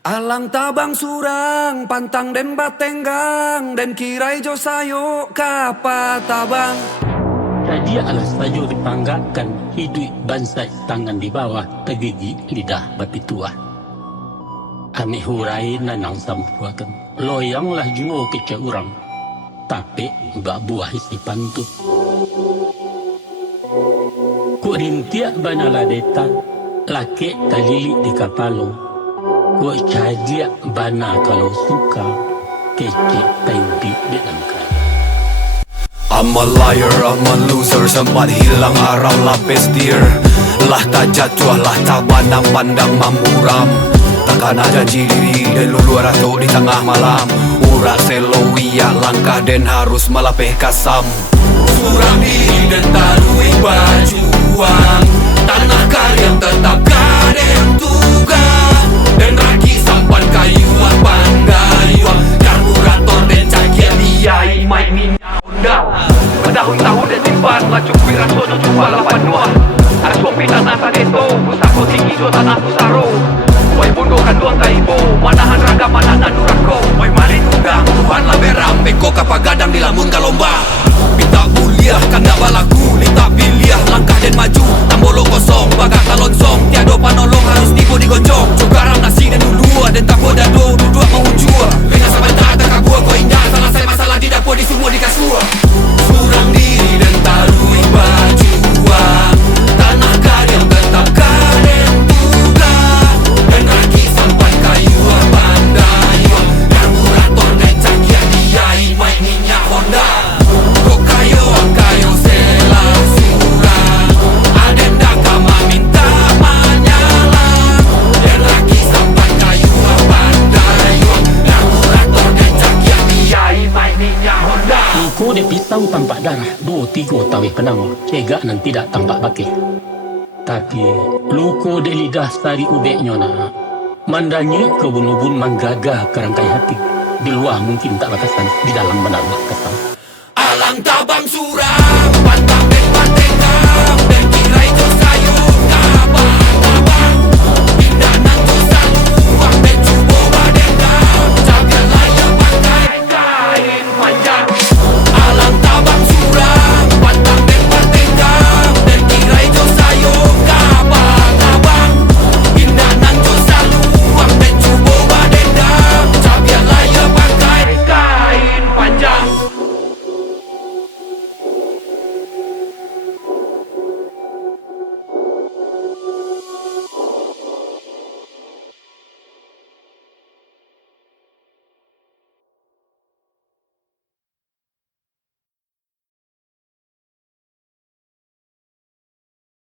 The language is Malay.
Alang tabang surang, pantang den batenggang, den kirai jo sayo kapa tabang. Dia adalah sayo dipanggakan hidup bangsa tangan di bawah tegigi lidah bapi tua. Kami hurai nanang sampuakan loyanglah juo kece urang, tapi bak buah isi pantut. Ku rintiak banala deta, laki talili di kapalo. Ku cajak bana kalau suka, kece taimpi di angkai. I'm a liar, I'm a loser, sempat hilang arah lapis dear. Lah tak jatuh, lah tak pandang pandang mamburam. Takkan ada janji diri dan lulu ratu di tengah malam. Urat selowiya langkah dan harus melapeh kasam. Surang diri dan tarui bajuang. Tanah kalian tetap kadem tugas. Dan raki sampan kayu panggayuang. Karburator dan cakian diai mai minyak undang. Bertahun-tahun dan simpan laju kui rasono cuba lapan dua. Ada sopi tanah sadeto, pusako tinggi dua tanah pusaro. Wai bundo kanduang kaibo, manahan raga manahan durako. Wai mali tunggang, Tuhan lah beram, beko kapagadang di lamun kalomba. Pita buliah, kanda balaku, lita piliah, langkah dan maju. Tambolo kosong, bagak talonsong, tiado panolong harus tipu digonjong. Cogaram nasi dan dudua, dan tapo dado, dudua mengujua. Bina sebentar tak kabua, kau indah, salah saya masalah di dapur di semua di kasua. Surang diri dan tarui bajuang. Tanah kalian tetap kadem tugas. Dan raki sampai kayu pandayuang. Karburator dan cakian diai mai minyak Honda. Kok kayo selang surang. Adenda kama minta manyalang. Dan raki sampai kayu pandayuang. Karburator dan cakian diai mai minyak Honda. Luko de pisau tampak darah, 2-3 tawi penang, cegak nan tidak tampak bakeh. Tapi luko de lidah sari ubeknya nak, mandanya kebun-ubun manggaga kerangkai hati. Di luar mungkin tak batasan, di dalam benar kesan. Alang tabang surang.